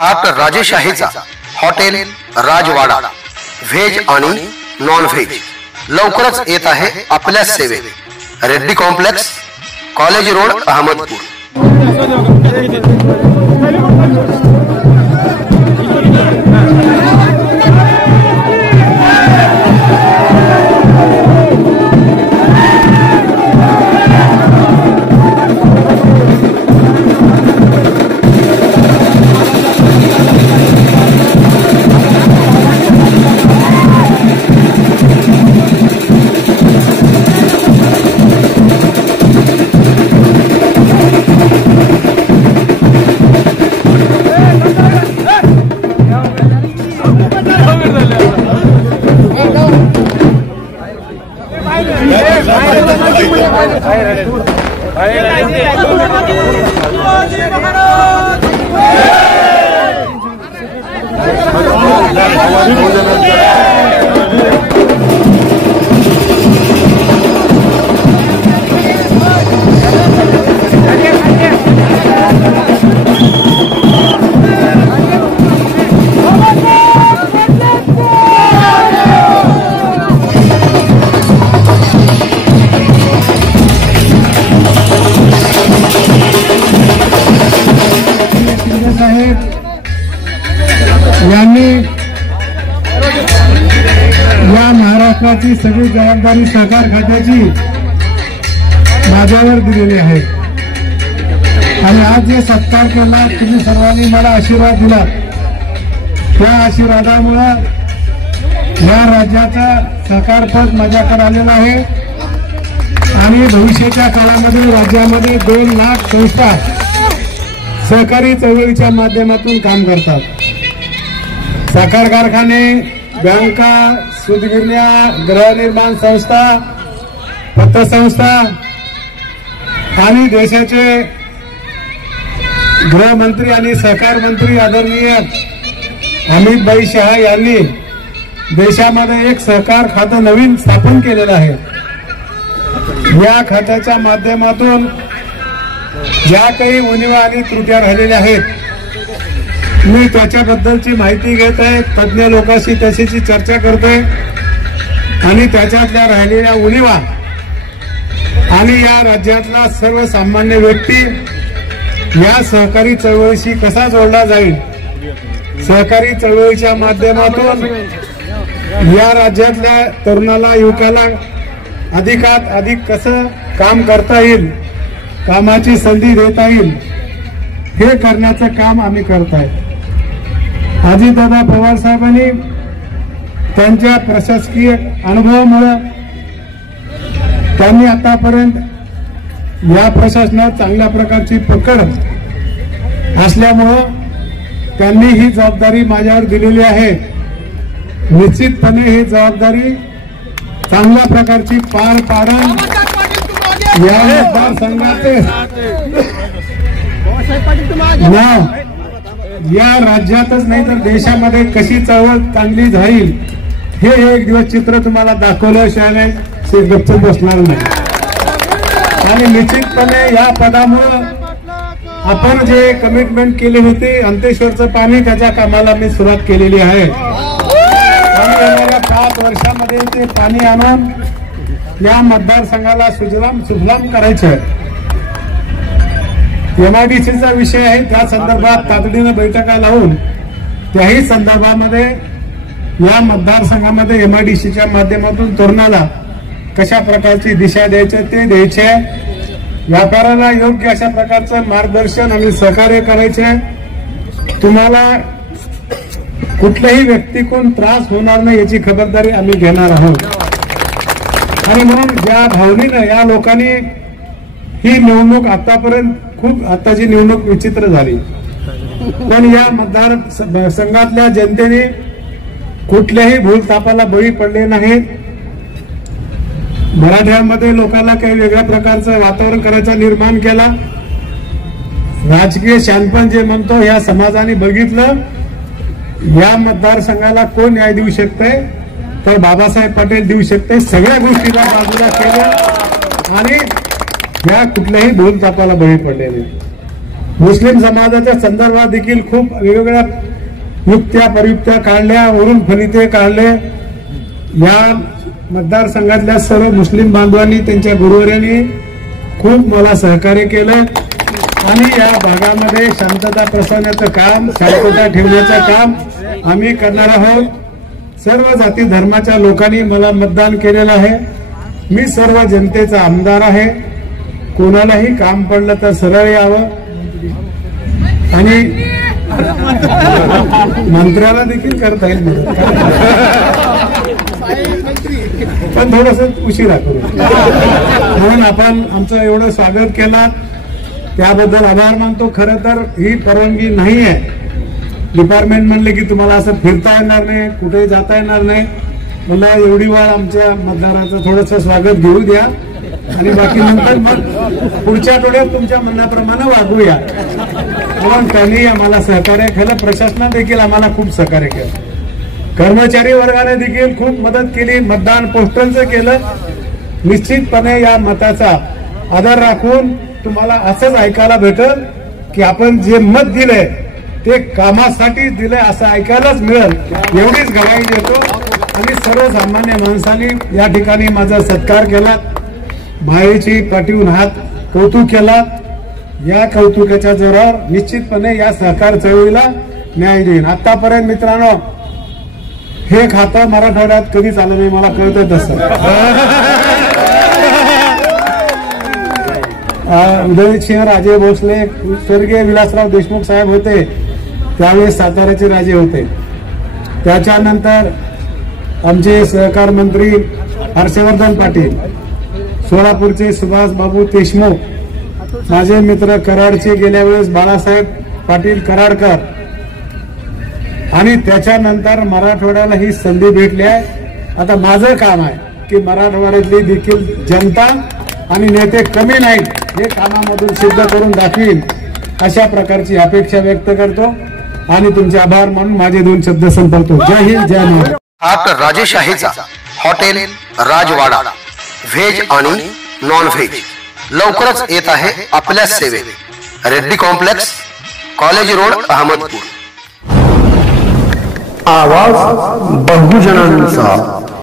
आपला राजेशाहीचा hotel Rajwada veg आणि नॉन व्हेज लवकरच येत आहे आपल्या सेवेत। Reddy complex, college road, Ahmedpur. या महाराष्ट्राची सगळी जबाबदारी सहकार खात्याची माझ्यावर दिलेली आहे आणि आज जे सत्कार केला, तुम्ही सर्वांनी मला आशीर्वाद दिला, त्या आशीर्वादामुळे या राज्याचा साकारपद माझ्याकडे आलेला आहे आणि भविष्याच्या काळामध्ये राज्यामध्ये 2 लाख संस्था सहकारी चळवळीच्या माध्यमातून काम करतात। साखर कारखाने, बँका, सूतगिरण्या, गृहनिर्माण संस्था, पतसंस्था आणि देशाचे गृहमंत्री आणि सहकार मंत्री आदरणीय अमित भाई शहा यांनी देशामध्ये एक सहकार खातं नवीन स्थापन केलेलं आहे। या खात्याच्या माध्यमातून ज्या काही उणिवा आणि त्रुट्या राहिलेल्या आहेत मी त्याच्याबद्दलची माहिती घेत आहे, तज्ञ लोकांशी त्याची चर्चा करतोय आणि त्याच्यातल्या राहिलेल्या उणिवा आणि या राज्यातला सर्वसामान्य व्यक्ती या सहकारी चळवळीशी कसा जोडला जाईल, सहकारी चळवळीच्या माध्यमातून या राज्यातल्या तरुणाला, युवकाला अधिकात अधिक कसं काम करता येईल, कामाची संधी देता येईल, हे करण्याचं काम आम्ही करत आहे। अजितदादा पवार साहेबांनी त्यांच्या प्रशासकीय अनुभवामुळे त्यांनी आतापर्यंत या प्रशासनात चांगल्या प्रकारची पकड असल्यामुळं त्यांनी ही जबाबदारी माझ्यावर दिलेली आहे। निश्चितपणे ही जबाबदारी चांगल्या प्रकारची पार पाडून या मतदारसंघाचे नाव या राज्यातच नाही तर देशामध्ये कशी चळवळ चांगली जाईल हे एक दिवस चित्र तुम्हाला दाखवल्याशिवाय गप्प बसणार नाही। आणि निश्चितपणे या पदामुळे आपण जे कमिटमेंट केली होती, अंतेश्वरचं पाणी, त्याच्या कामाला मी सुरुवात केलेली आहे आणि येणाऱ्या 5 वर्षामध्ये ते पाणी आणून या मतदारसंघाला सुजलाम करायचं आहे। एमआयडीसीचा विषय आहे, त्या संदर्भात तातडीने बैठका लावून त्याही संदर्भामध्ये या मतदारसंघामध्ये एमआयडीसीच्या माध्यमातून तरुणाला कशा प्रकारची दिशा द्यायची ते द्यायचे, व्यापाराला योग्य अशा प्रकारचं मार्गदर्शन आणि सहकार्य करायचे, तुम्हाला कुठल्याही व्यक्तीकडून त्रास होणार नाही याची खबरदारी आम्ही घेणार आहोत। आणि म्हणून ज्या भावनेनं या लोकांनी ही निवडणूक आतापर्यंत खूप आताची निवडणूक विचित्र झाली, पण या मतदार संघातल्या जनतेने कुठल्याही भूलथापाला बळी पडले नाहीत। मराठ्यांमध्ये लोकांना काही वेगळ्या प्रकारचं वातावरण करायचा निर्माण केला, राजकीय शानपण जे म्हणतो या समाजाने बघितलं। या मतदारसंघाला कोण न्याय देऊ शकतंय तर बाबासाहेब पटेल देऊ शकते। सगळ्या गोष्टीला बाजूला केल्या आणि या कुठल्याही भूलथापाला बळी पडले नाही। मुस्लिम समाजाच्या संदर्भात देखील खूप वेगवेगळ्या युक्त्या प्रयुक्त्या काढल्या, वरून फलिते काढले। या मतदारसंघातल्या सर्व मुस्लिम बांधवांनी त्यांच्या गुरुवर्यांनी खूप मला सहकार्य केलं आणि या भागामध्ये शांतता प्रसवण्याचं काम, शांतता ठेवण्याचं काम आम्ही करणार आहोत। सर्व जाती धर्माच्या लोकांनी मला मतदान केलेलं आहे। मी सर्व जनतेचा आमदार आहे। कोणालाही काम पडलं तर सरळ यावं आणि मंत्र्याला देखील करता येईल मदत, पण थोडस उशिरा करू। म्हणून आपण आमचं एवढं स्वागत केलं त्याबद्दल आभार मानतो। खरं तर ही परवानगी नाही आहे। डिपार्टमेंट म्हणले की तुम्हाला असं फिरता येणार नाही, कुठे जाता येणार नाही। मला एवढी वेळ आमच्या मतदाराचं थोडंसं स्वागत घेऊ द्या आणि बाकी नंतर मग पुढच्या आठवड्यात तुमच्या म्हणण्याप्रमाणे वागूया। म्हणून त्यांनी आम्हाला सहकार्य केलं, प्रशासनाने देखील आम्हाला खूप सहकार्य केलं, कर्मचारी वर्गाने देखील खूप मदत केली, मतदान पोस्टलचं केलं। निश्चितपणे या मताचा आदर राखून तुम्हाला असंच ऐकायला भेटल की आपण जे मत दिलंय ते कामासाठी दिलंय असं ऐकायलाच मिळेल, एवढीच गवाही देतो। आणि सर्वसामान्य माणसांनी या ठिकाणी माझा सत्कार केला, मायेची पाठीवून हात कौतुक केला। या कौतुकाच्या जोरावर निश्चितपणे या सहकार चळवळीला न्याय देईन। आतापर्यंत मित्रांनो हे खातं मराठवाड्यात कधीच आलं नाही, मला कळतं तसं। उदयसिंह राजे भोसले, स्वर्गीय विलासराव देशमुख साहेब होते त्यावेळेस साताऱ्याचे राजे होते। त्याच्यानंतर आमचे सहकार मंत्री हर्षवर्धन पाटील, सोलापूरचे सुभाष बाबू देशमुख, माझे मित्र कराडचे गेल्या वेळेस बाळासाहेब पाटील कराडकर, आणि त्याच्यानंतर मराठवाड्याला ही संधी भेटली आहे। आता माझं काम आहे की मराठवाड्यातली देखील जनता आणि नेते कमी नाहीत हे कामामधून सिद्ध करून दाखवीन, अशा प्रकारची अपेक्षा व्यक्त करतो आणि तुमचे आभार मानून माझे 2 शब्द संपवतो। जय हिंद, जय महाराष्ट्र। डॉक्टर राजेशाहीचा हॉटेल राजवाडा व्हेज आणि नॉन व्हेज लवकरच येत आहे आपल्या सेवेत। Reddy complex, college road, Ahmedpur. आवाज बहुजनांचा।